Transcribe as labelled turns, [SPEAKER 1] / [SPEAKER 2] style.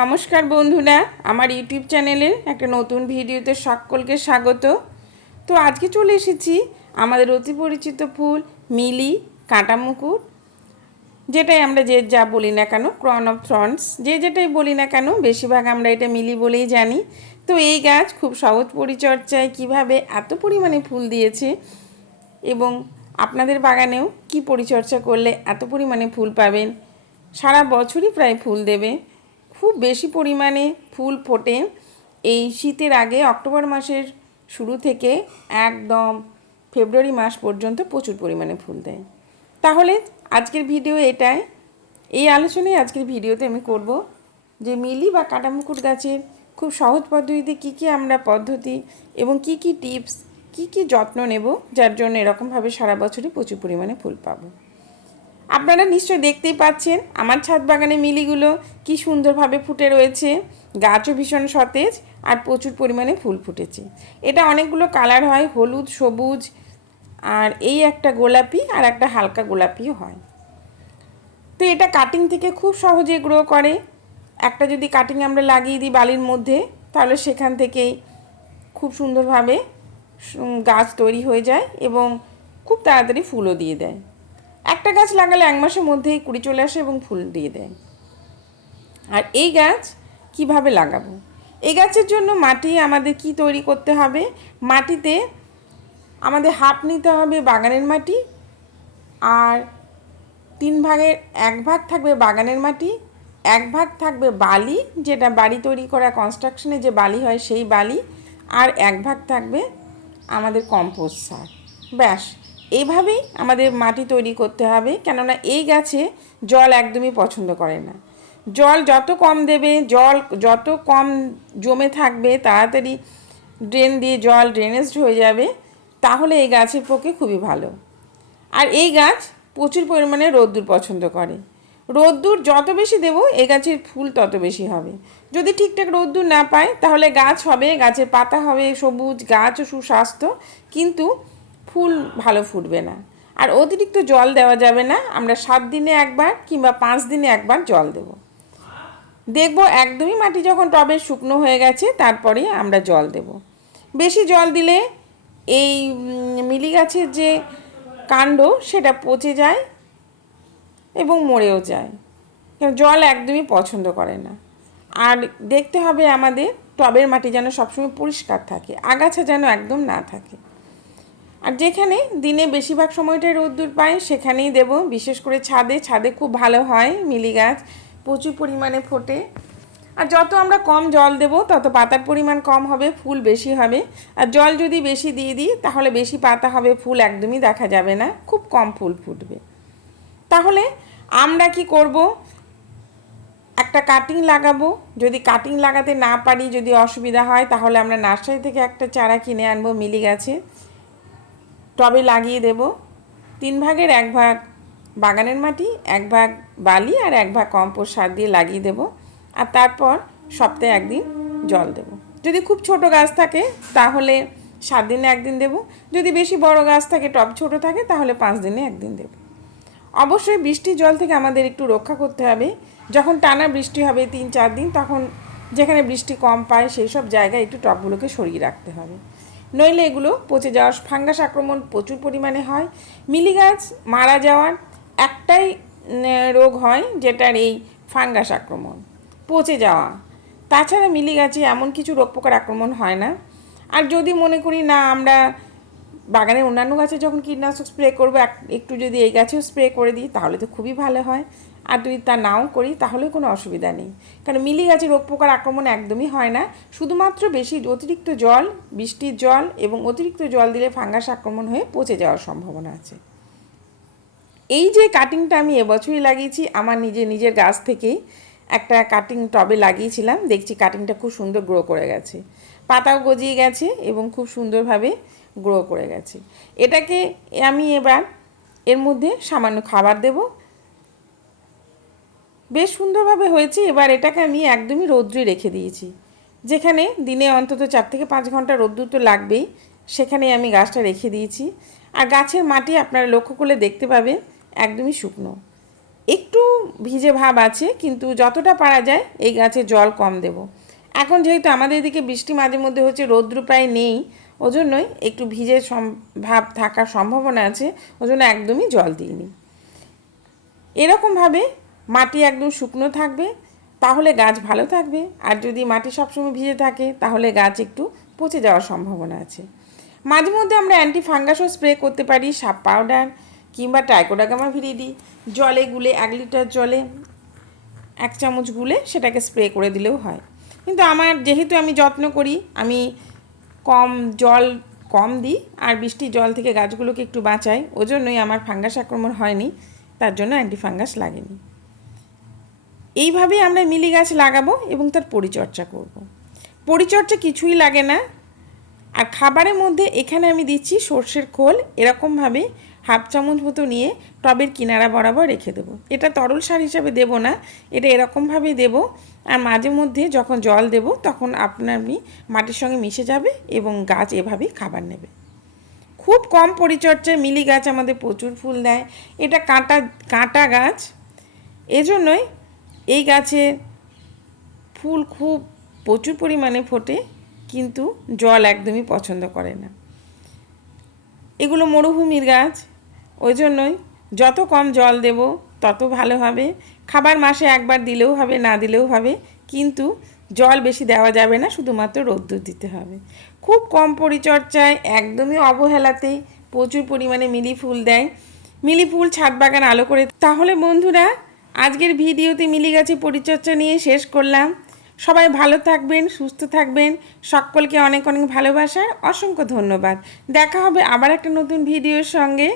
[SPEAKER 1] নমস্কার বন্ধুরা, আমার ইউটিউব চ্যানেলে একটা নতুন ভিডিওতে সকলকে স্বাগত। তো আজকে চলে এসেছি আমাদের অতি পরিচিত ফুল মিলি কাঁটামুকুর, যেটাই আমরা যে যা বলি না কেন ক্রন অফ থ্রন্স যে যেটাই বলি না কেন, বেশিরভাগ আমরা এটা মিলি বলেই জানি। তো এই গাছ খুব সহজ পরিচর্যায় কীভাবে এত পরিমাণে ফুল দিয়েছে এবং আপনাদের বাগানেও কি পরিচর্যা করলে এত পরিমাণে ফুল পাবেন? সারা বছরই প্রায় ফুল দেবে। খুব বেশি পরিমাণে ফুল ফোটে এই শীতের আগে অক্টোবর মাসের শুরু থেকে একদম ফেব্রুয়ারি মাস পর্যন্ত প্রচুর পরিমাণে ফুল দেয়। তাহলে আজকের ভিডিও এটাই। এই আলোচনায় আজকের ভিডিওতে আমি করব যে মিলি বা কাটামুকুট গাছের খুব সহজ পদ্ধতিতে কী কী আমরা পদ্ধতি এবং কি কি টিপস, কি কি যত্ন নেব, যার জন্য এরকমভাবে সারা বছরই প্রচুর পরিমাণে ফুল পাবো। আপনারা নিশ্চয়ই দেখতেই পাচ্ছেন আমার ছাদ বাগানে মিলিগুলো কি সুন্দরভাবে ফুটে রয়েছে। গাছও ভীষণ সতেজ আর প্রচুর পরিমাণে ফুল ফুটেছে। এটা অনেকগুলো কালার হয়, হলুদ, সবুজ আর এই একটা গোলাপি আর একটা হালকা গোলাপিও হয়। তো এটা কাটিং থেকে খুব সহজে গ্রো করে। একটা যদি কাটিং আমরা লাগিয়ে দিই বালির মধ্যে, তাহলে সেখান থেকেই খুব সুন্দরভাবে গাছ তৈরি হয়ে যায় এবং খুব তাড়াতাড়ি ফুলও দিয়ে দেয়। একটা গাছ লাগালে এক মাসের মধ্যেই কুড়ি চলে আসে এবং ফুল দিয়ে দেয়। আর এই গাছ কীভাবে লাগাবো? এই গাছের জন্য মাটি আমাদের কি তৈরি করতে হবে? মাটিতে আমাদের হাফ নিতে হবে বাগানের মাটি আর তিন ভাগের এক ভাগ থাকবে বাগানের মাটি, এক ভাগ থাকবে বালি, যেটা বাড়ি তৈরি করা কনস্ট্রাকশনে যে বালি হয় সেই বালি, আর এক ভাগ থাকবে আমাদের কম্পোস্ট সার। ব্যাস। এইভাবেই আমাদের মাটি তৈরি করতে হবে, কেননা এই গাছে জল একদমই পছন্দ করে না। জল যত কম দেবে, জল যত কম জমে থাকবে, তাড়াতাড়ি ড্রেন দিয়ে জল ড্রেনেজড হয়ে যাবে, তাহলে এই গাছের পক্ষে খুবই ভালো। আর এই গাছ প্রচুর পরিমাণে রোদ্দুর পছন্দ করে। রোদ্দুর যত বেশি দেবো এই গাছের ফুল তত বেশি হবে। যদি ঠিকঠাক রোদ্দুর না পায়, তাহলে গাছ হবে, গাছের পাতা হবে সবুজ, গাছও সুস্বাস্থ্য, কিন্তু ফুল ভালো ফুটবে না। আর অতিরিক্ত জল দেওয়া যাবে না। আমরা সাত দিনে একবার কিংবা পাঁচ দিনে একবার জল দেবো। দেখব একদমই মাটি যখন টবে শুকনো হয়ে গেছে, তারপরে আমরা জল দেব। বেশি জল দিলে এই মিলি গাছের যে কাণ্ড, সেটা পচে যায় এবং মরেও যায়। জল একদমই পছন্দ করে না। আর দেখতে হবে আমাদের টবের মাটি যেন সবসময় পরিষ্কার থাকে, আগাছা যেন একদম না থাকে। আর যেখানে দিনে বেশিরভাগ সময়টাই রোদ্দুর পায়, সেখানেই দেব। বিশেষ করে ছাদে ছাদে খুব ভালো হয় মিলি গাছ, প্রচুর পরিমাণে ফোটে। আর যত আমরা কম জল দেব, তত পাতার পরিমাণ কম হবে, ফুল বেশি হবে। আর জল যদি বেশি দিয়ে দিই, তাহলে বেশি পাতা হবে, ফুল একদমই দেখা যাবে না, খুব কম ফুল ফুটবে। তাহলে আমরা কি করব? একটা কাটিং লাগাবো। যদি কাটিং লাগাতে না পারি, যদি অসুবিধা হয়, তাহলে আমরা নার্সারি থেকে একটা চারা কিনে আনব মিলি গাছে। টবে লাগিয়ে দেব। তিন ভাগের এক ভাগ বাগানের মাটি, এক ভাগ বালি আর এক ভাগ কম্পোস্ট সার দিয়ে লাগিয়ে দেব। আর তারপর সপ্তাহে একদিন জল দেব। যদি খুব ছোট গাছ থাকে তাহলে সাত দিনে একদিন দেব। যদি বেশি বড় গাছ থাকে, টব ছোট থাকে, তাহলে পাঁচ দিনে একদিন দেব। অবশ্যই বৃষ্টির জল থেকে আমাদের একটু রক্ষা করতে হবে। যখন টানা বৃষ্টি হবে তিন চার দিন, তখন যেখানে বৃষ্টি কম পায়, সেই সব জায়গায় একটু টবগুলোকে সরিয়ে রাখতে হবে। নইলে এগুলো পচে যাওয়ার ফাঙ্গাস আক্রমণ প্রচুর পরিমাণে হয়। মিলি গাছ মারা যাওয়ার একটাই রোগ হয় যেটার এই ফাঙ্গাস আক্রমণ, পচে যাওয়া। তাছাড়া মিলি গাছে এমন কিছু রোগ পোকার আক্রমণ হয় না। আর যদি মনে করি, না, আমরা বাগানে অন্যান্য গাছে যখন কীটনাশক স্প্রে করব, এক- একটু যদি এই গাছেও স্প্রে করে দিই, তাহলে তো খুবই ভালো হয়। আর যদি তা নাও করি তাহলে কোনো অসুবিধা নেই। কারণ মিলি গাছে রোগ পোকার আক্রমণ একদমই হয় না। শুধুমাত্র বেশি অতিরিক্ত জল, বৃষ্টির জল এবং অতিরিক্ত জল দিলে ফাঙ্গাস আক্রমণ হয়ে পচে যাওয়ার সম্ভাবনা আছে। এই যে কাটিংটা আমি এবছরই লাগিয়েছি, আমার নিজে, নিজের গাছ থেকেই একটা কাটিং টবে লাগিয়েছিলাম। দেখছি কাটিংটা খুব সুন্দর গ্রো করে গেছে। পাতাও গজিয়ে গেছে এবং খুব সুন্দরভাবে গ্রো করে গেছে। এটাকে আমি এবার এর মধ্যে সামান্য খাবার দেব। বেশ সুন্দরভাবে হয়েছে, এবার এটাকে আমি একদমই রৌদ্রে রেখে দিয়েছি। যেখানে দিনে অন্তত চার থেকে পাঁচ ঘণ্টা রোদ্দুর তো লাগবেই সেখানে আমি গাছটা রেখে দিয়েছি। আর গাছের মাটি আপনারা লক্ষ্য করলে দেখতে পাবেন, একদমই শুকনো। একটু ভিজে ভাব আছে, কিন্তু যতটা পারা যায় এই গাছে জল কম দেব। এখন যেহেতু আমাদের এদিকে বৃষ্টি মাঝে মধ্যে হচ্ছে, রৌদ্র প্রায় নেই, ওজন্যই একটু ভিজে ভাব থাকার সম্ভাবনা আছে, ওজন্য একদমই জল দিইনি। এরকমভাবে মাটি একদম শুকনো থাকবে, তাহলে গাছ ভালো থাকবে। আর যদি মাটি সবসময় ভিজে থাকে, তাহলে গাছ একটু পচে যাওয়ার সম্ভাবনা আছে। মাঝে মধ্যে আমরা অ্যান্টি ফাঙ্গাসও স্প্রে করতে পারি সাপ পাউডার কিংবা টাইকোডাগামা ভিড়িয়ে দিই। জলে গুলে, এক লিটার জলে এক চামচ গুলে সেটাকে স্প্রে করে দিলেও হয়। কিন্তু আমার যেহেতু আমি যত্ন করি, আমি কম জল কম দিই, আর বৃষ্টির জল থেকে গাছগুলোকে একটু বাঁচাই, ওজন্যই আমার ফাঙ্গাস আক্রমণ হয়নি, তার জন্য অ্যান্টি ফাঙ্গাস লাগেনি। এইভাবেই আমরা মিলি গাছ লাগাবো এবং তার পরিচর্যা করব। পরিচর্যা কিছুই লাগে না। আর খাবারের মধ্যে এখানে আমি দিচ্ছি সর্ষের খোল, এরকমভাবে হাফ চামচ মতো নিয়ে টবের কিনারা বরাবর রেখে দেবো। এটা তরল সার হিসাবে দেব না, এটা এরকমভাবেই দেব। আর মাঝে মধ্যে যখন জল দেব, তখন আপনার আপনি মাটির সঙ্গে মিশে যাবে এবং গাছ এভাবেই খাবার নেবে। খুব কম পরিচর্যায় মিলি গাছ আমাদের প্রচুর ফুল দেয়। এটা কাঁটা কাঁটা গাছ। এজন্যই এই গাছের ফুল খুব প্রচুর পরিমাণে ফোটে, কিন্তু জল একদমই পছন্দ করে না। এগুলো মরুভূমির গাছ, ওই জন্যই যত কম জল দেব, তত ভালো হবে। খাবার মাসে একবার দিলেও হবে, না দিলেও হবে, কিন্তু জল বেশি দেওয়া যাবে না, শুধুমাত্র রোদ্দুর দিতে হবে। খুব কম পরিচর্যায়, একদমই অবহেলাতেই প্রচুর পরিমাণে মিলি ফুল দেয়। মিলি ফুল ছাদ বাগান আলো করে, তাহলে বন্ধুরা আজকের ভিডিওতে মিলি গাছে পরিচর্যা নিয়ে শেষ করলাম। সবাই ভালো থাকবেন, সুস্থ থাকবেন। সকলকে অনেক অনেক ভালোবাসার অসংখ্য ধন্যবাদ। দেখা হবে আবার একটা নতুন ভিডিওর সঙ্গে।